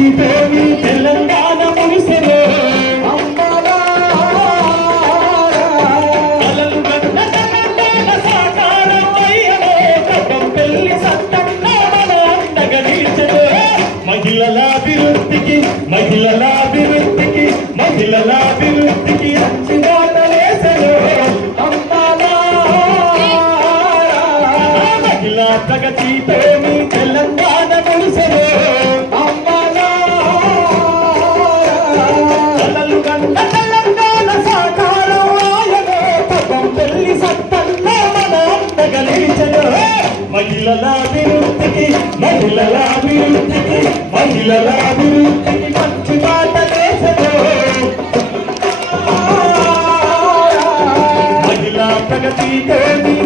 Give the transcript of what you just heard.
ప్రగతితోని తెలంగాణ మురిసెను కలలు కన్న తెలంగాణ సాకారం అయ్యను కప్పంపల్లి సత్తన్న మన అండగా నిలిచెను మహిళల అభివృద్ధికి అంచుబాటలేసెను మహిళా ప్రగతితోని తెలంగాణ మురిసెను కలలు కన్న తెలంగాణ సాకారం ఆయను కప్పంపల్లి సత్తన్న మన అండగా నిలిచెను మహిళల అభివృద్ధికి మంచి బాటలేసెను మహిళా ప్రగతితోని